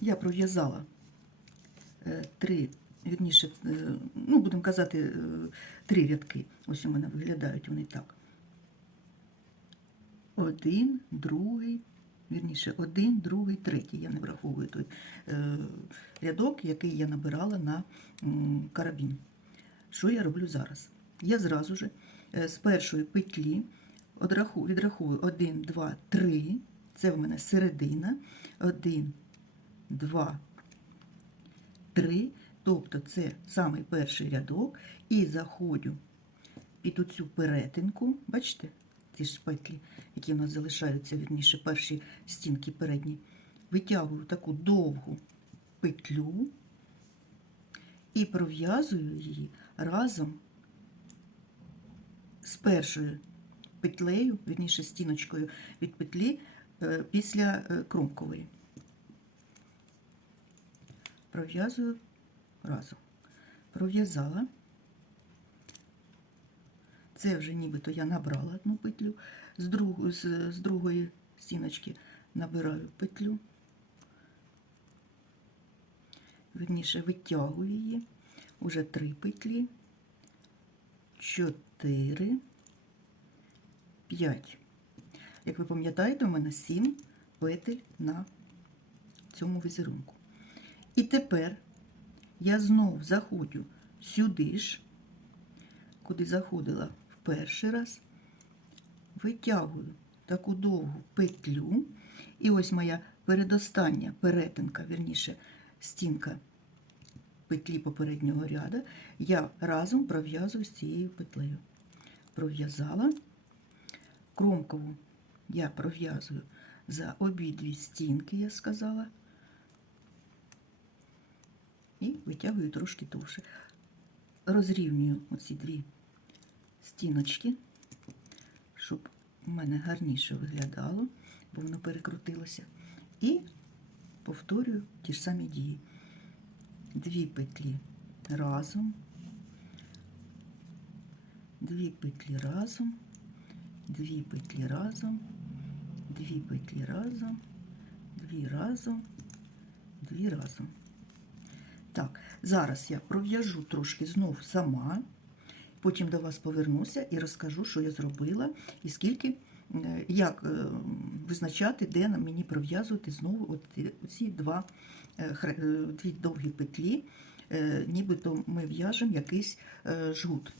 я пров'язала е, три, вірніше, е, ну, будемо казати, е, три рядки. Ось у мене виглядають вони так. Один, другий, вірніше, один, другий, третій. Я не враховую той рядок, який я набирала на карабін. Що я роблю зараз? Я зразу ж з першої петлі відраховую 1, 2, 3. Це в мене середина. 1, 2, 3. Тобто це самий перший рядок. І заходжу під оцю перетинку. Бачите? Ці ж петлі, які в нас залишаються, вірніше, перші стінки передні. Витягую таку довгу петлю і пров'язую її разом з першою петлею, вірніше стіночкою від петлі е, після е, кромкової. Пров'язую разом. Пров'язала. Це вже нібито я набрала одну петлю, з, другої, з, з другої стіночки набираю петлю, верніше витягую її, уже три петлі, чотири, п'ять. Як ви пам'ятаєте, у мене сім петель на цьому візерунку. І тепер я знов заходжу сюди ж, куди заходила в перший раз, витягую таку довгу петлю, і ось моя передостання перетинка, вірніше, стінка петлі попереднього ряду, я разом пров'язую з цією петлею. Пров'язала, кромкову я пров'язую за обидві стінки, я сказала, і витягую трошки довше. Розрівнюю оці дві стіночки, щоб у мене гарніше виглядало, бо воно перекрутилося. І повторюю ті ж самі дії. Дві петлі разом, дві петлі разом, дві петлі разом, дві петлі разом, дві разом, дві разом. Так, зараз я пров'яжу трошки знов сама, потім до вас повернуся і розкажу, що я зробила, і скільки, е, як е, визначати, де мені пров'язувати знову от ці- два, е, дві довгі петлі, нібито ми в'яжемо якийсь жгут.